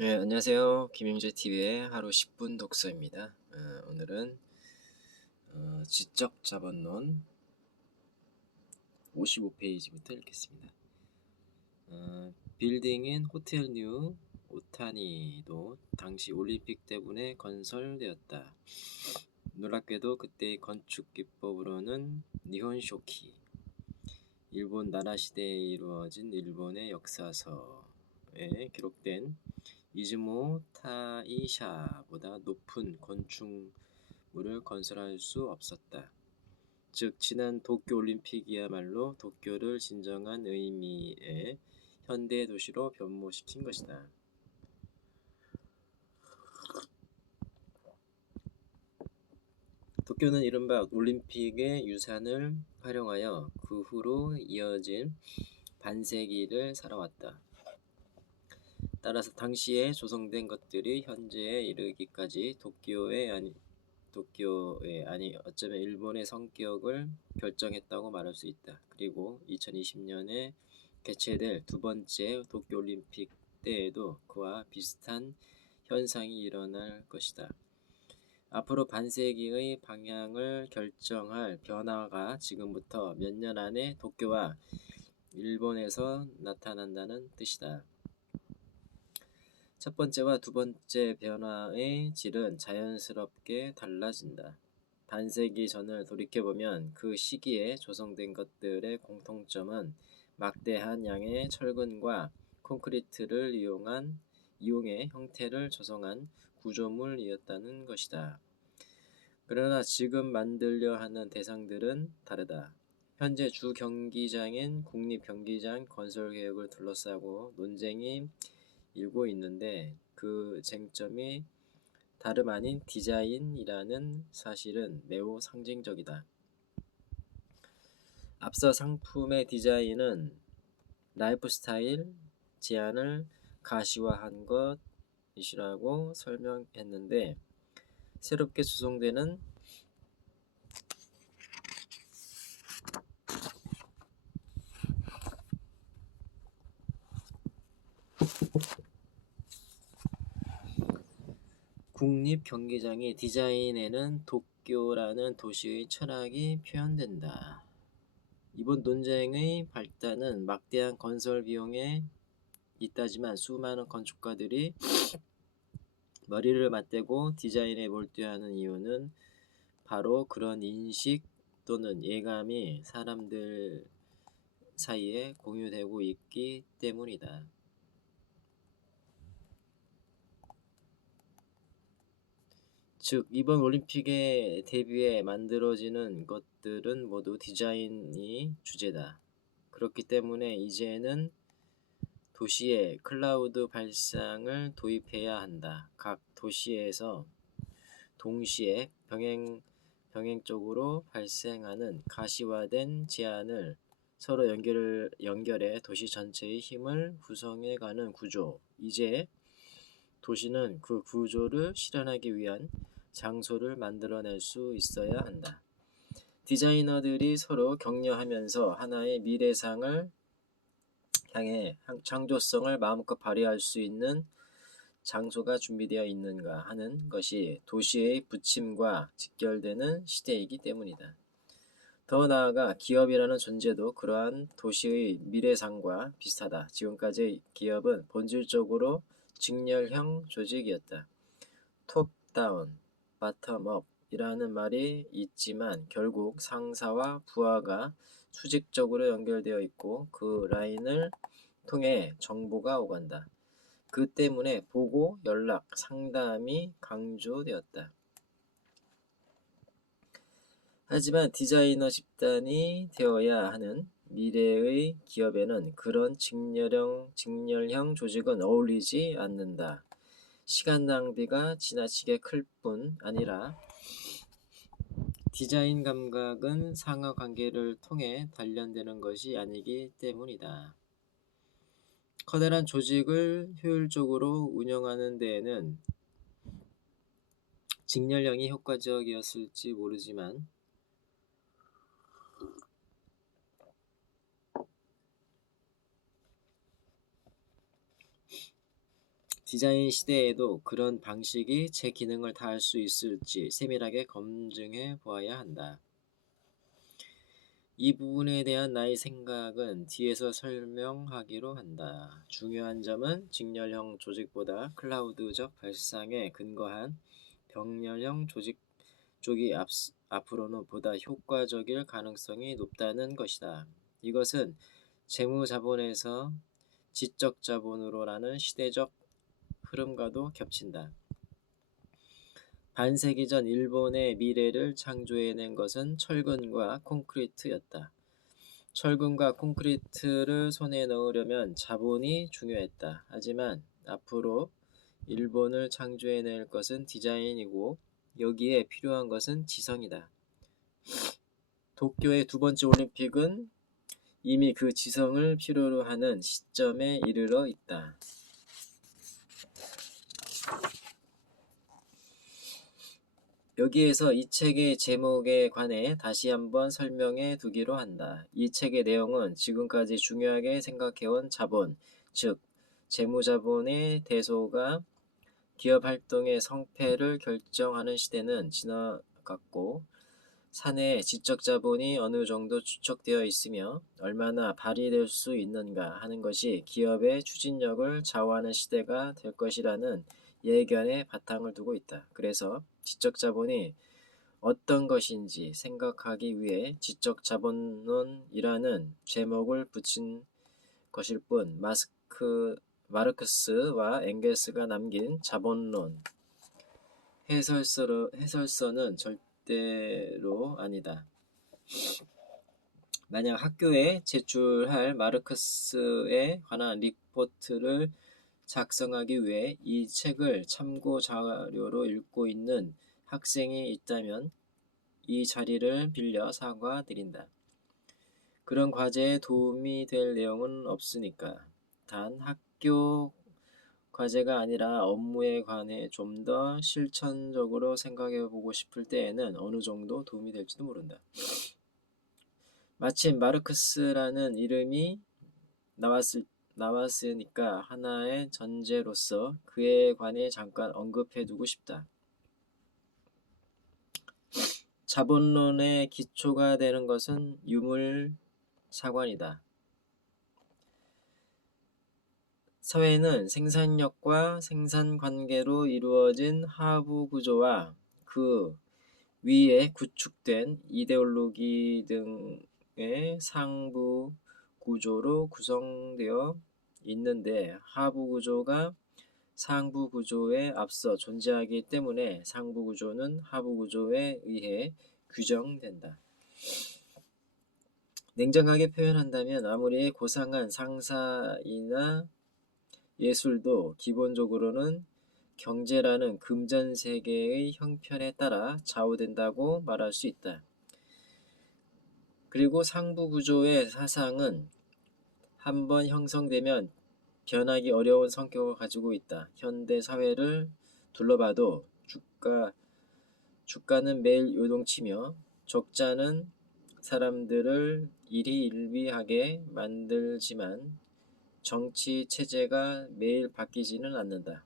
네, 안녕하세요. 김영재 TV의 하루 10분 독서입니다. 오늘은 지적 자본론 55페이지부터 읽겠습니다. 빌딩인 호텔 뉴 오타니도 당시 올림픽 때문에 건설되었다. 놀랍게도 그때의 건축 기법으로는 니혼쇼키, 일본 나라 시대에 이루어진 일본의 역사서에 기록된 이즈모 타이샤보다 높은 건축물을 건설할 수 없었다. 즉 지난 도쿄올림픽이야말로 도쿄를 진정한 의미의 현대 도시로 변모시킨 것이다. 도쿄는 이른바 올림픽의 유산을 활용하여 그 후로 이어진 반세기를 살아왔다. 따라서 당시에 조성된 것들이 현재에 이르기까지 도쿄의 아니 어쩌면 일본의 성격을 결정했다고 말할 수 있다. 그리고 2020년에 개최될 두 번째 도쿄올림픽 때에도 그와 비슷한 현상이 일어날 것이다. 앞으로 반세기의 방향을 결정할 변화가 지금부터 몇 년 안에 도쿄와 일본에서 나타난다는 뜻이다. 첫 번째와 두 번째 변화의 질은 자연스럽게 달라진다. 반세기 전을 돌이켜보면 그 시기에 조성된 것들의 공통점은 막대한 양의 철근과 콘크리트를 이용해 형태를 조성한 구조물이었다는 것이다. 그러나 지금 만들려 하는 대상들은 다르다. 현재 주 경기장인 국립경기장 건설 계획을 둘러싸고 논쟁이 일고 있는데 그 쟁점이 다름 아닌 디자인이라는 사실은 매우 상징적이다. 앞서 상품의 디자인은 라이프 스타일 제안을 가시화한 것이라고 설명했는데 새롭게 조성되는 국립경기장의 디자인에는 도쿄라는 도시의 철학이 표현된다. 이번 논쟁의 발단은 막대한 건설 비용에 있다지만 수많은 건축가들이 머리를 맞대고 디자인에 몰두하는 이유는 바로 그런 인식 또는 예감이 사람들 사이에 공유되고 있기 때문이다. 즉 이번 올림픽에 대비해 만들어지는 것들은 모두 디자인이 주제다. 그렇기 때문에 이제는 도시에 클라우드 발상을 도입해야 한다. 각 도시에서 동시에 병행적으로 발생하는 가시화된 제안을 서로 연결해 도시 전체의 힘을 구성해가는 구조. 이제 도시는 그 구조를 실현하기 위한 장소를 만들어낼 수 있어야 한다. 디자이너들이 서로 격려하면서 하나의 미래상을 향해 창조성을 마음껏 발휘할 수 있는 장소가 준비되어 있는가 하는 것이 도시의 부침과 직결되는 시대이기 때문이다. 더 나아가 기업이라는 존재도 그러한 도시의 미래상과 비슷하다. 지금까지 기업은 본질적으로 직렬형 조직이었다. 톱다운, 바텀업 이라는 말이 있지만 결국 상사와 부하가 수직적으로 연결되어 있고 그 라인을 통해 정보가 오간다. 그 때문에 보고, 연락, 상담이 강조되었다. 하지만 디자이너 집단이 되어야 하는 미래의 기업에는 그런 직렬형 조직은 어울리지 않는다. 시간 낭비가 지나치게 클 뿐 아니라 디자인 감각은 상하 관계를 통해 단련되는 것이 아니기 때문이다. 커다란 조직을 효율적으로 운영하는 데에는 직렬형이 효과적이었을지 모르지만 디자인 시대에도 그런 방식이 제 기능을 다할 수 있을지 세밀하게 검증해 보아야 한다. 이 부분에 대한 나의 생각은 뒤에서 설명하기로 한다. 중요한 점은 직렬형 조직보다 클라우드적 발상에 근거한 병렬형 조직 쪽이 앞으로는 보다 효과적일 가능성이 높다는 것이다. 이것은 재무자본에서 지적자본으로라는 시대적 흐름과도 겹친다. 반세기 전 일본의 미래를 창조해낸 것은 철근과 콘크리트였다. 철근과 콘크리트를 손에 넣으려면 자본이 중요했다. 하지만 앞으로 일본을 창조해낼 것은 디자인이고 여기에 필요한 것은 지성이다. 도쿄의 두 번째 올림픽은 이미 그 지성을 필요로 하는 시점에 이르러 있다. 여기에서 이 책의 제목에 관해 다시 한번 설명해 두기로 한다. 이 책의 내용은 지금까지 중요하게 생각해온 자본, 즉 재무자본의 대소가 기업 활동의 성패를 결정하는 시대는 지나갔고 사내에 지적자본이 어느 정도 축적되어 있으며 얼마나 발휘될 수 있는가 하는 것이 기업의 추진력을 좌우하는 시대가 될 것이라는 예견에 바탕을 두고 있다. 그래서 지적자본이 어떤 것인지 생각하기 위해 지적자본론이라는 제목을 붙인 것일 뿐 마르크스와 엥겔스가 남긴 자본론 해설서는 절대로 아니다. 만약 학교에 제출할 마르크스에 관한 리포트를 작성하기 위해 이 책을 참고 자료로 읽고 있는 학생이 있다면 이 자리를 빌려 사과드린다. 그런 과제에 도움이 될 내용은 없으니까. 단 학교 과제가 아니라 업무에 관해 좀 더 실천적으로 생각해 보고 싶을 때에는 어느 정도 도움이 될지도 모른다. 마침 마르크스라는 이름이 나왔으니까 하나의 전제로서 그에 관해 잠깐 언급해 두고 싶다. 자본론의 기초가 되는 것은 유물사관이다. 사회는 생산력과 생산관계로 이루어진 하부 구조와 그 위에 구축된 이데올로기 등의 상부 구조로 구성되어 있는데 하부 구조가 상부 구조에 앞서 존재하기 때문에 상부 구조는 하부 구조에 의해 규정된다. 냉정하게 표현한다면 아무리 고상한 상사이나 예술도 기본적으로는 경제라는 금전세계의 형편에 따라 좌우된다고 말할 수 있다. 그리고 상부구조의 사상은 한번 형성되면 변하기 어려운 성격을 가지고 있다. 현대 사회를 둘러봐도 주가는 매일 요동치며 적자는 사람들을 일희일비하게 만들지만 정치 체제가 매일 바뀌지는 않는다.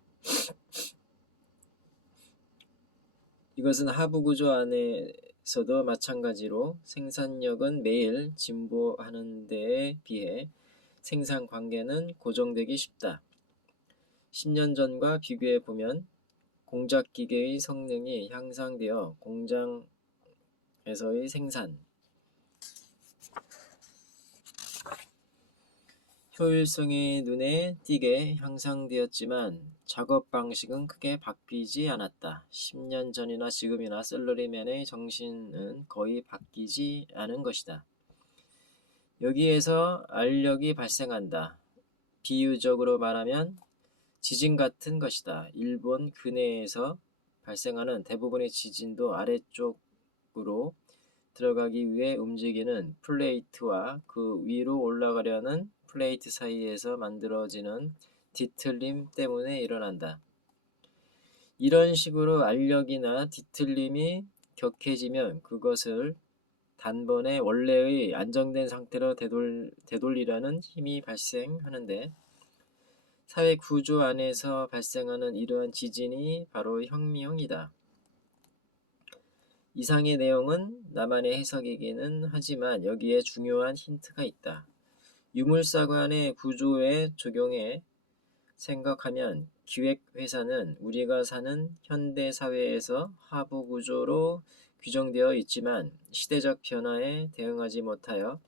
이것은 하부 구조 안에서도 마찬가지로 생산력은 매일 진보하는 데에 비해 생산 관계는 고정되기 쉽다. 10년 전과 비교해 보면 공작 기계의 성능이 향상되어 공장에서의 생산 효율성이 눈에 띄게 향상되었지만 작업 방식은 크게 바뀌지 않았다. 10년 전이나 지금이나 셀러리맨의 정신은 거의 바뀌지 않은 것이다. 여기에서 알력이 발생한다. 비유적으로 말하면 지진 같은 것이다. 일본 근해에서 발생하는 대부분의 지진도 아래쪽으로 들어가기 위해 움직이는 플레이트와 그 위로 올라가려는 플레이트 사이에서 만들어지는 뒤틀림 때문에 일어난다. 이런 식으로 알력이나 뒤틀림이 격해지면 그것을 단번에 원래의 안정된 상태로 되돌리려는 힘이 발생하는데 사회 구조 안에서 발생하는 이러한 지진이 바로 혁명이다. 이상의 내용은 나만의 해석이기는 하지만 여기에 중요한 힌트가 있다. 유물사관의 구조에 적용해 생각하면 기획회사는 우리가 사는 현대사회에서 하부구조로 규정되어 있지만 시대적 변화에 대응하지 못하여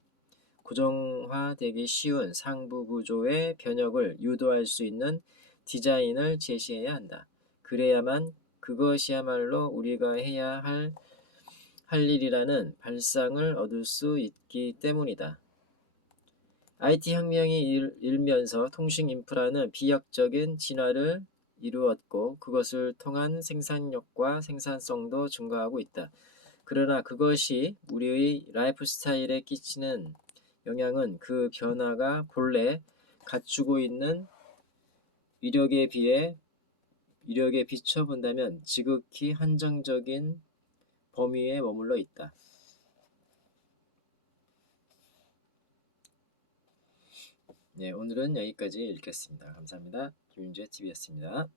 고정화되기 쉬운 상부구조의 변혁을 유도할 수 있는 디자인을 제시해야 한다. 그래야만 그것이야말로 우리가 해야 할 일이라는 발상을 얻을 수 있기 때문이다. IT 혁명이 일면서 통신 인프라는 비약적인 진화를 이루었고 그것을 통한 생산력과 생산성도 증가하고 있다. 그러나 그것이 우리의 라이프 스타일에 끼치는 영향은 그 변화가 본래 갖추고 있는 위력에 비춰본다면 지극히 한정적인 범위에 머물러 있다. 네, 오늘은 여기까지 읽겠습니다. 감사합니다. 김윤재 TV였습니다.